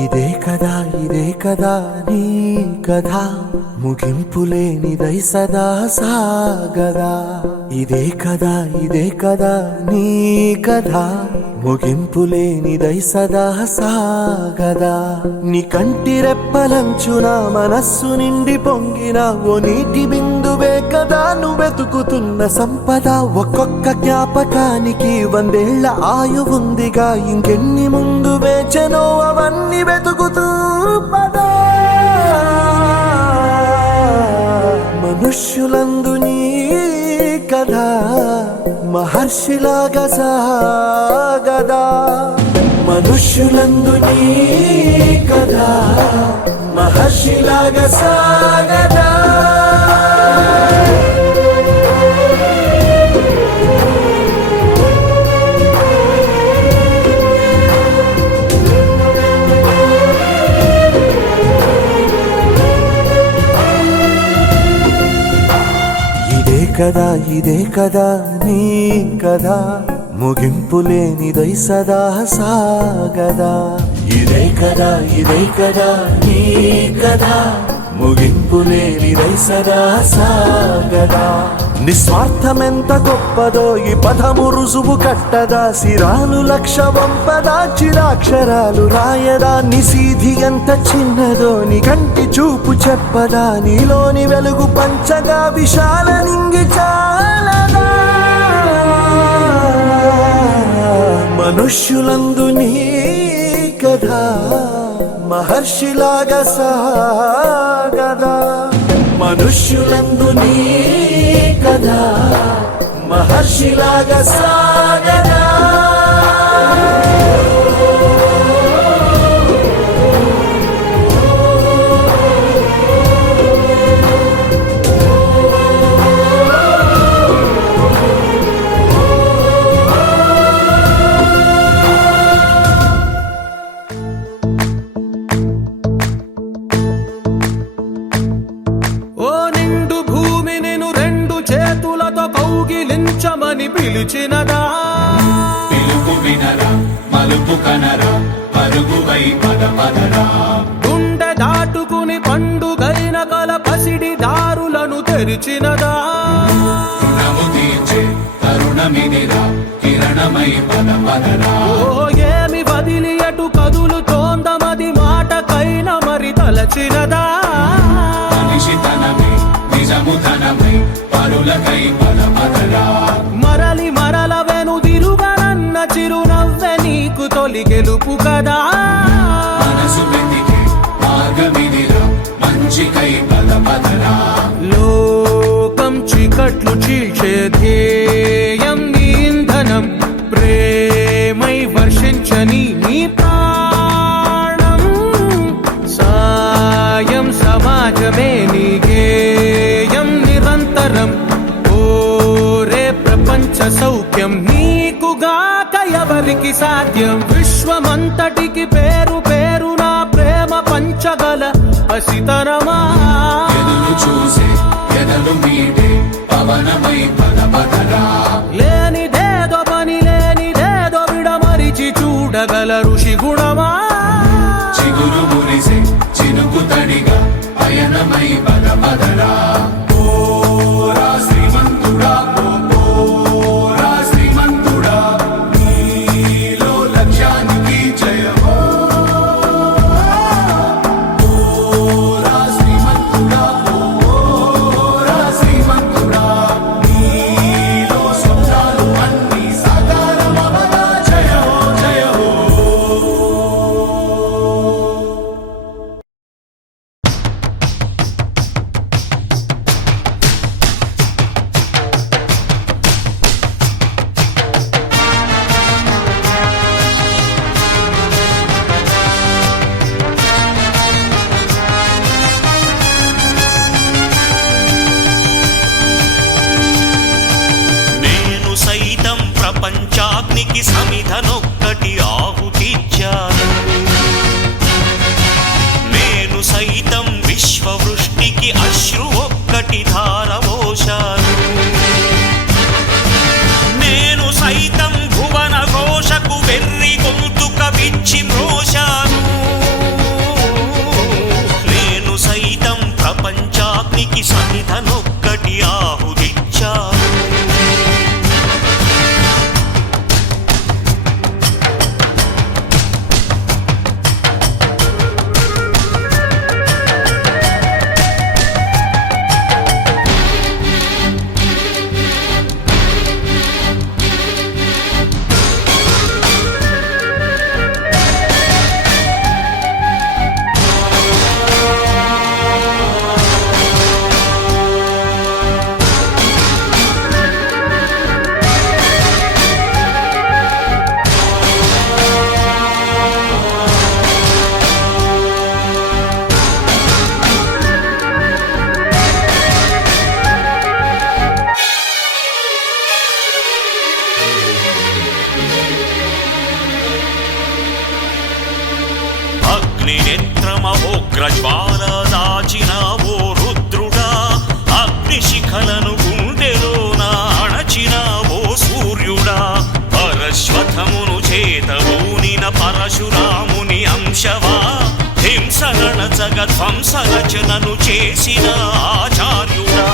ఇదే కదా నీ కథ ముగింపులేనిదై సదా సాగదా. ఇదే కదా నీ కథ ముగింపులేనిదై సదా సాగదా. నీ కంటి రెప్పలంచున మనస్సు నిండి పొంగిన ఓ నీటి బిందువే కదా నువ్వెతుకుతున్న సంపద. ఒక్కొక్క జ్ఞాపకానికి 100 ఏళ్ల ఆయువుందిగా, ఇంకెన్ని ముందు వేచనో అవన్నీ వెతుకుతూ పదా. మనుష్యులందు నీ కథ మహర్షిలాగా సాగదా. మనుష్యులందు నీ కథ మహర్షిలాగా సాగదా. ఇదే కదా నీ కథ ముగింపులేనిదై సదా సాగదా. ఇదే కదా నీ కథ ముగింపులేనిదై సదా సాగదా. నిస్వార్థమెంత గొప్పదో ఈ పదము రుజువు కట్టదా. సిరాలు లక్ష వంపదా, చిరాక్షరాలు రాయదా. నిసీధి ఎంత చిన్నదో నీ కంటి చూపు చెప్పదా. నీలోని వెలుగు పంచగా విశాల నింగి చాలదా. మనుష్యులందు నీ కథ మహర్షిలాగా సాగదా. మనుష్యులందు నీ కథ మహర్షిలాగా సాగదా. కౌగిలించమని పిలిచినదా. పిలుపు వినరా మలుపు కనరా పరుగువై పదపదరా. గుండె దాటుకుని పండుగైన కల పసిడి దారులను తెరిచినదా. రుణము తీర్చే తరుణమిదిరా కిరణమై పదపదరా. ఓ ఏమి వదిలి అటు కదులుతోందమది మాటకైన మరి తలచినదా. మనిషితనమై నిజముతనమై పరులకై పదపదరా. మరల వెనుదిరుగనన్న చిరునవ్వె నీకు తొలి గెలుపు కదా. మనసు వెతికే మార్గమిదిరా మంచికై పదపదరా. లోకం చీకట్లు చీల్చే ధ్యేయం నీ ఇంధనం. ప్రేమై వర్షించని నీ ప్రాణం. సాయం సమాజమే నీ గేయం నిరంతరం. ఓరే ప్రపంచ సౌఖ్యం నీకుగాక ఎవరికి సాధ్యం. విశ్వమంతటికి పేరు నా ప్రేమ పంచగల పసితనమా. ఎదురు చూసే ఎదలు మీటే పవనమై పదపదరా. లేనిదేదో పని లేనిదేదో విడమరిచి చూడగల ఋషి గుణమా. చిగురు మురిసే చినుకు తడిగా పయనమై పదపదరా. ఓరా శ్రీమంతుడా ఓరా శ్రీమంతుడా నీలో లక్ష్యానికి జయమో. ఓరా శ్రీమంతుడా ఓరా శ్రీమంతుడా నీలో స్వప్నాలు అన్నీ సాకారమవగా జయో జయో. ప్రపంచాగ్నికి సమిధనొక్కటి ఆహుతిచ్చాను. నేను సైతం విశ్వవృష్టికి అశ్రు ఒక్కటి ధారవోశాను. నేను సైతం భువన ఘోషకు వెర్రి గొంతుక విచ్చి మ్రోశాను. నేను సైతం ప్రపంచాగ్నికి సమిధనొక్కటి ఆహుతిచ్చాను. అగ్నినేత్రమహోగ్రజ్వాల దాచినావో రుద్రుడా, అగ్నిశిఖలను గుండెలోన అణచినావో సూర్యుడా. పరశ్వథమును చేతబూనిన పరశురాముని అంశవా, హింసనణ జగధ్వంస రచనను చేసిన ఆచార్యుడా.